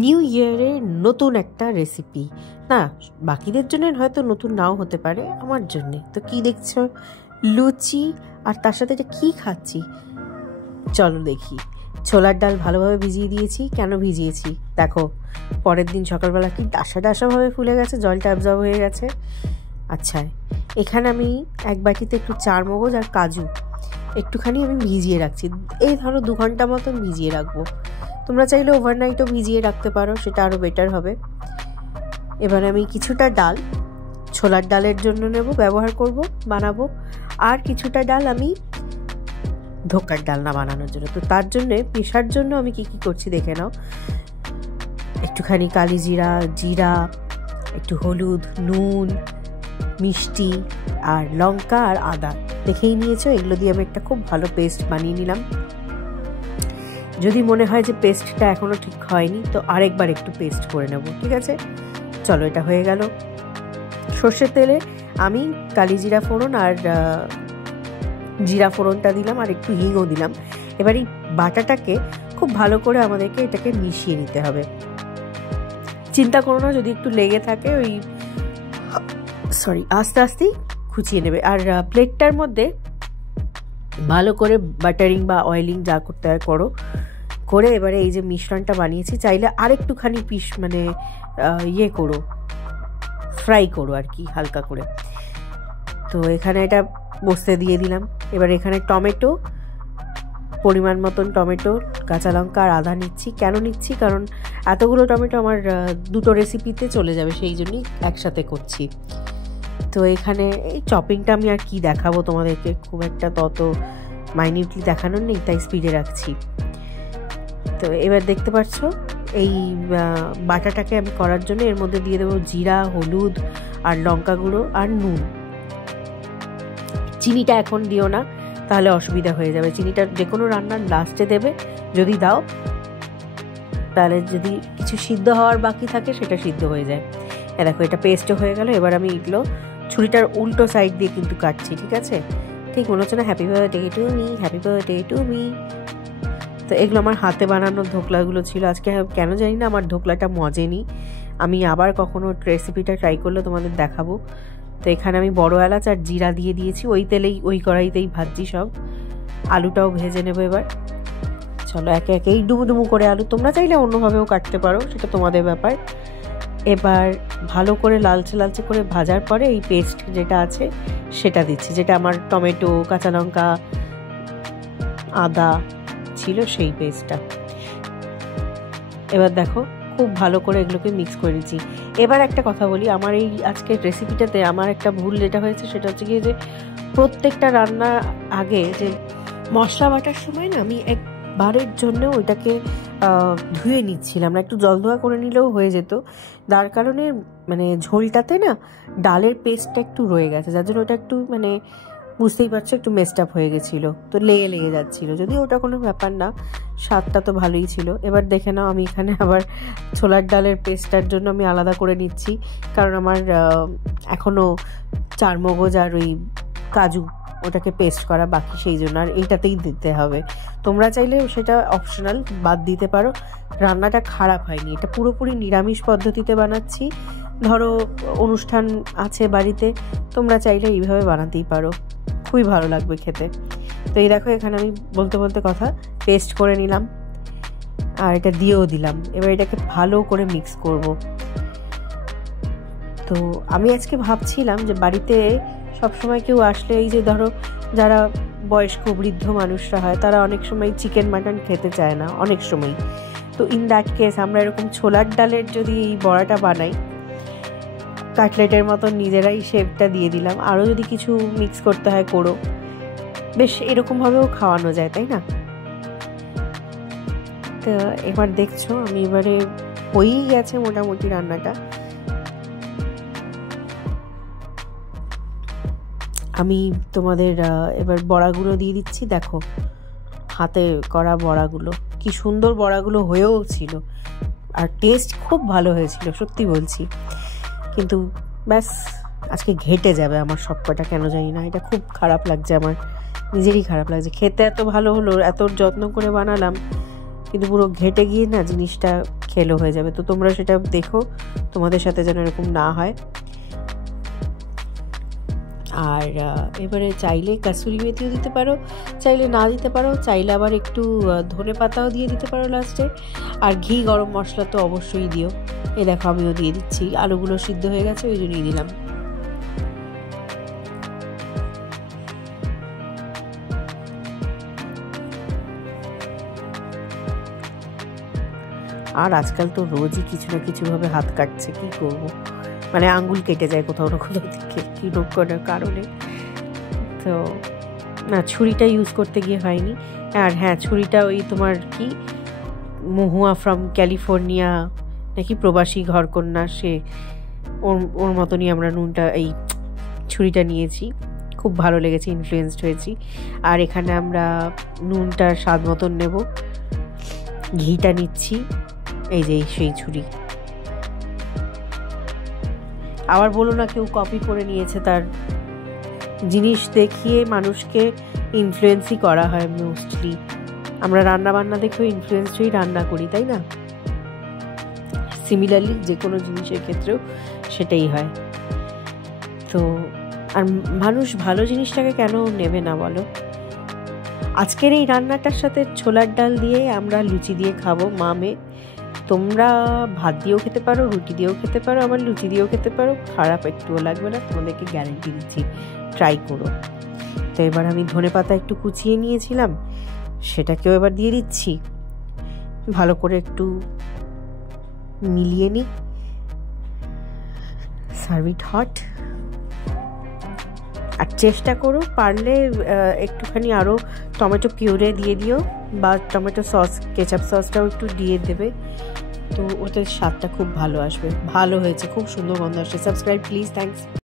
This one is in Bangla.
নিউ ইয়ারের নতুন একটা রেসিপি। না, বাকিদের জন্য হয়তো নতুন নাও হতে পারে, আমার জন্যে তো কি দেখছো, লুচি। আর তার সাথে এটা কী খাচ্ছি চলো দেখি। ছোলার ডাল ভালোভাবে ভিজিয়ে দিয়েছি। কেন ভিজিয়েছি দেখো, পরের দিন সকালবেলা কি ডাসা ডাসাভাবে ফুলে গেছে, জলটা অ্যাবজর্ব হয়ে গেছে। আচ্ছা, এখানে আমি এক বাটিতে একটু চারমগজ আর কাজু একটুখানি আমি ভিজিয়ে রাখছি। এই ধরো 2 ঘন্টা মতন ভিজিয়ে রাখবো। তোমরা চাইলে ওভারনাইটও ভিজিয়ে রাখতে পারো, সেটা আরও বেটার হবে। এবার আমি কিছুটা ডাল ছোলার ডালের জন্য ব্যবহার করব, বানাবো। আর কিছুটা ডাল আমি ধোকার ডালনা বানানোর জন্য। তো তার জন্যে পেশার জন্য আমি কি করছি দেখে নাও। একটুখানি কালি জিরা, একটু হলুদ, নুন, মিষ্টি আর লঙ্কা আর আদা দেখেই নিয়েছো। এগুলো দিয়ে আমি একটা খুব ভালো পেস্ট বানিয়ে নিলাম। যদি মনে হয় যে পেস্টটা এখনও ঠিক হয়নি তো আরেকবার একটু পেস্ট করে নেব, ঠিক আছে? চলো, এটা হয়ে গেল। সর্ষের তেলে আমি কালি জিরা ফোড়ন আর জিরা ফোড়নটা দিলাম আর একটু হিংও দিলাম। এবার এই বাটাটাকে খুব ভালো করে আমাদেরকে এটাকে মিশিয়ে নিতে হবে। চিন্তা করো না যদি একটু লেগে থাকে, আস্তে আস্তেই খুঁচিয়ে নেবে। আর প্লেটটার মধ্যে ভালো করে বাটারিং বা অয়েলিং যা করতে হয় করে এবারে এই যে মিশ্রণটা বানিয়েছি, চাইলে আরেকটুখানি করো, ফ্রাই করো আর কি, হালকা করে। তো এখানে এটা বসতে দিয়ে দিলাম। এবার এখানে টমেটো, পরিমাণ মতন টমেটো, কাঁচা লঙ্কা আর আদা নিচ্ছি। কেন নিচ্ছি? কারণ এতগুলো টমেটো আমার 2টো রেসিপিতে চলে যাবে, সেই জন্যই একসাথে করছি। তো এখানে এই চপিংটা আমি আর কি দেখাবো তোমাদেরকে, খুব একটা তত মাইনিউটলি দেখানোর নেই, তাই স্পিডে রাখছি। তো এবার দেখতে পাচ্ছ এই বাটাটাকে আমি করার জন্য এর মধ্যে দিয়ে দেবো জিরা, হলুদ আর লঙ্কা গুঁড়ো আর নুন। চিনিটা এখন দিও না, তাহলে অসুবিধা হয়ে যাবে। চিনিটা যে কোনো রান্নার লাস্টে দেবে, যদি দাও তাহলে যদি কিছু সিদ্ধ হওয়ার বাকি থাকে সেটা সিদ্ধ হয়ে যায়। দেখো, এটা পেস্টও হয়ে গেল। এবার আমি এগুলো ছুরিটার উল্টো সাইড দিয়ে কিন্তু কাটছি, ঠিক আছে? ঠিক মনে হচ্ছে না happy birthday to me, happy birthday to me. তো এগুলো আমার হাতে বানানো ধোকলাগুলো ছিল। আজকে কেন জানি না আমার ধোকলাটা মজেনি। আমি আবার কখনো রেসিপিটা ট্রাই করলে তোমাদের দেখাবো। তো এখানে আমি বড় এলাচ আর জিরা দিয়ে দিয়েছি। ওই তেলেই, ওই কড়াইতেই ভাজছি সব। আলুটাও ভেজে নেবো এবার। চলো, একে একে এই ডুমু করে আলু, তোমরা চাইলে অন্যভাবেও কাটতে পারো, সেটা তোমাদের ব্যাপার। এবার ভালো করে লালচে করে ভাজার পরে এই পেস্ট যেটা আছে সেটা দিচ্ছি, যেটা আমার টমেটো, কাঁচা লঙ্কা, আদা ছিল সেই পেস্টটা। এবার দেখো খুব ভালো করে এগুলোকে মিক্স করে নিচ্ছি। এবার একটা কথা বলি, আমার এই আজকের রেসিপিটাতে আমার একটা ভুল যেটা হয়েছে সেটা হচ্ছে গিয়ে যে প্রত্যেকটা রান্নার আগে যে মশলা বাটার সময় না আমি একবারের জন্য ওইটাকে ধুয়ে নিচ্ছিলাম না, একটু জল ধোয়া করে নিলেও হয়ে যেত। যার কারণে মানে ঝোলটাতে না ডালের পেস্টটা একটু রয়ে গেছে, যার জন্য ওটা একটু বুঝতেই পারছো একটু মেসড আপ হয়ে গেছিলো, তো লেগে যাচ্ছিলো। যদিও ওটা কোনো ব্যাপার না, স্বাদটা তো ভালোই ছিল। এবার দেখে নাও, আমি এখানে আবার ছোলার ডালের পেস্টটার জন্য আমি আলাদা করে নিচ্ছি, কারণ আমার এখনও চারমগজ আর ওই কাজু ওটাকে পেস্ট করা বাকি, সেই জন্য। আর এইটাতেই দিতে হবে। তোমরা চাইলে সেটা অপশনাল, বাদ দিতে পারো। রান্নাটা খারাপ হয়নি, এটা পুরোপুরি নিরামিষ পদ্ধতিতে বানাচ্ছি। ধরো অনুষ্ঠান আছে বাড়িতে, তোমরা চাইলে এইভাবে বানাতেই পারো, খুবই ভালো লাগবে খেতে। তো এই দেখো, এখানে আমি বলতে কথা পেস্ট করে নিলাম আর এটা দিয়েও দিলাম। এবার এটাকে ভালো করে মিক্স করব। তো আমি আজকে ভাবছিলাম যে বাড়িতে সবসময় কেউ আসলে, এই যে ধরো যারা বয়স্ক বৃদ্ধ মানুষরা হয়, তারা অনেক সময় চিকেন মাটন খেতে চায় না অনেক সময়। তো ইন দ্যাট কেস আমরা এরকম ছোলার ডালের যদি এই বড়াটা বানাই, কাটলেটের মতো নিজেরাই শেপটা দিয়ে দিলাম, আরও যদি কিছু মিক্স করতে হয় করো, বেশ এরকমভাবেও খাওয়ানো যায়, তাই না? তো এবার দেখছো আমি এবারে হয়েই গেছে মোটামুটি রান্নাটা। আমি তোমাদের এবার বড়াগুলো দিয়ে দিচ্ছি। দেখো, হাতে করা বড়াগুলো কি সুন্দর বড়াগুলো হয়েও ছিল, আর টেস্ট খুব ভালো হয়েছিল, সত্যি বলছি। কিন্তু ব্যাস আজকে ঘেটে যাবে আমার সবকটা, কেন জানি না। এটা খুব খারাপ লাগছে, আমার নিজেরই খারাপ লাগছে। খেতে এত ভালো হলো, এত যত্ন করে বানালাম, কিন্তু পুরো ঘেটে গিয়ে না জিনিসটা খেলো হয়ে যাবে। তো তোমরা সেটা দেখো, তোমাদের সাথে যেন এরকম না হয়। আর এবারে চাইলে কাসুরি মেথিও দিতে পারো, চাইলে না দিতে পারো, চাইলে আবার একটু ধনে পাতাও দিয়ে দিতে পারো লাস্টে। আর ঘি গরম মশলা তো অবশ্যই দিও। এই দেখো আমিও দিয়ে দিচ্ছি, আলুগুলো সিদ্ধ হয়ে গেছে ওই জন্যই দিলাম। আর আজকাল তো রোজই কিছু না কিছুভাবে হাত কাটছে, কি করব, মানে আঙ্গুল কেটে যায় কোথাও না কোথাও থেকে কি কোনো কারণে। তো না, ছুরিটা ইউজ করতে গিয়ে হয়নি। আর হ্যাঁ, ছুরিটা ওই তোমার কি মহুয়া ফ্রম ক্যালিফোর্নিয়া নাকি প্রবাসী ঘরকন্যা, সে ওর মতনই আমরা নুনটা এই ছুরিটা নিয়েছি, খুব ভালো লেগেছে, ইনফ্লুয়েন্সড হয়েছি। আর এখানে আমরা নুনটার স্বাদ মতন নেব, ঘিটা নিচ্ছি, এই যে সেই ছুরি। আবার বলো না কেউ কপি করে নিয়েছে, তার জিনিস দেখিয়ে মানুষকে ইনফ্লুয়েন্সই করা হয় মোস্টলি। আমরা রান্না বান্না দেখেও ইনফ্লুয়েন্সড হয়ে রান্না করি, তাই না? সিমিলারলি যে কোনো জিনিসের ক্ষেত্রেও সেটাই হয়। তো আর মানুষ ভালো জিনিসটাকে কেন নেবে না বলো? আজকের এই রান্নাটার সাথে ছোলার ডাল দিয়ে আমরা লুচি দিয়ে খাবো মা মেয়ে। তোমরা ভাত দিয়েও খেতে পারো, রুটি দিয়েও খেতে পারো, আবার লুচি দিয়েও খেতে পারো, খারাপ একটুও লাগবে না, তোমাদেরকে গ্যারেন্টি দিচ্ছি, ট্রাই করো। তো এবার আমি ধনেপাতা একটু কুচিয়ে নিয়েছিলাম, সেটাকেও এবার দিয়ে দিচ্ছি, ভালো করে একটু মিলিয়ে নিই। সার্ভ ইট হট। আর চেষ্টা করো পারলে একটুখানি আরও টমেটো পিউরে দিয়ে দিও, বা টমেটো সস, কেচাপ সসটাও একটু দিয়ে দেবে, তো ওটার স্বাদটা খুব ভালো আসবে। ভালো হয়েছে, খুব সুন্দর গন্ধ আসছে। Subscribe please, thanks.